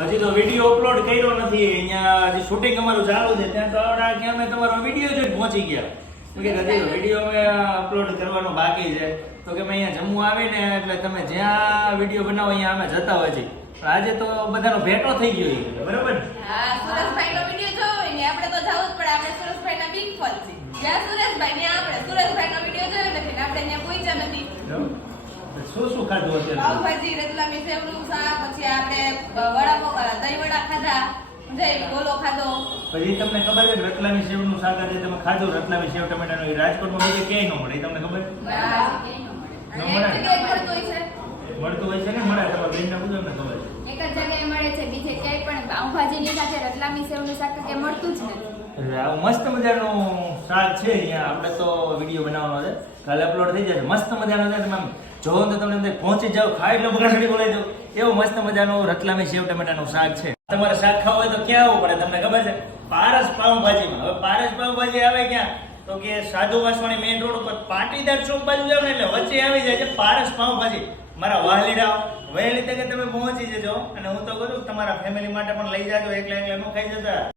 હજી તો video upload કર્યો નથી. અહીંયા હજી શૂટિંગ અમારું ચાલુ છે. ત્યાં તો આવડા કે અમે તમારો વીડિયો જોઈને પહોંચી ગયા. તો કે નથી વીડિયો અમે અપલોડ કરવાનો બાકી છે. તો કે મેં અહીંયા જમ્મુ આવીને એટલે તમે જ્યાં વીડિયો બનાવો અહીંયા અમે જતા હોય છે આજે તો બધાનો ભેટો થઈ ગયો છે. બરાબર? હા સુરેશભાઈનો વીડિયો જોયો ને આપણે તો જવું જ પડે. આપણે સુરેશભાઈના બિગ ફોન છે જ્યાં સુરેશભાઈ ને આપણે સુરેશભાઈનો વીડિયો જોયો નથી ને આપણે ત્યાં પહોંચ્યા નથી. શું શું ખાધું હશે પાવભાજી રતલામી સેવનું શાક પછી આપણે વડા વડા ખાધા જય ગોલો ખાધો. પછી તમને ખબર છે રતલામી રતલામી સેવનું શાક આજે તમે ખાધું? રતલામી સેવ ટમેટાનું એ રાજકોટમાં બીજે ક્યાંય ન મળે એ તમને ખબર. ન મળતું હોય છે. ને મળે તમારા બેનને પૂછો ને ખબર છે. એક જ જગ્યાએ મળે છે બીજે ક્યાંય પણ પાઉંભાજીની સાથે રતલામી સેવનું શાક તો મળતું જ નથી. મસ્ત મજાનું શાક છે અહીંયા. આપણે તો વીડિયો બનાવવાનો છે. કાલે અપલોડ થઈ જશે. મસ્ત મજાનો છે તમે જોવો તો તમને અંદર પહોંચી જાવ ખાઈ એટલે બગાડી બોલાઈ દો. એવો મસ્ત મજાનો રતલામી સેવ ટમેટાનું શાક છે. તમારે શાક ખાવું હોય તો ક્યાં આવવું પડે તમને ખબર છે? પારસ પાઉંભાજીમાં. હવે પારસ પાઉંભાજી આવે ક્યાં? તો કે સાધુ વાસવાણી મેઇન રોડ ઉપર પાટીદાર ચોક બાજુ જાવ ને એટલે વચ્ચે આવી જાય છે પારસ પાઉંભાજી. મારા વાલીડાઓ વહેલી તકે તમે પહોંચી જજો અને હું તો કહું તમારા ફેમિલી માટે પણ લઈ જાજો, એકલા એકલા ન ખાઈ જતા.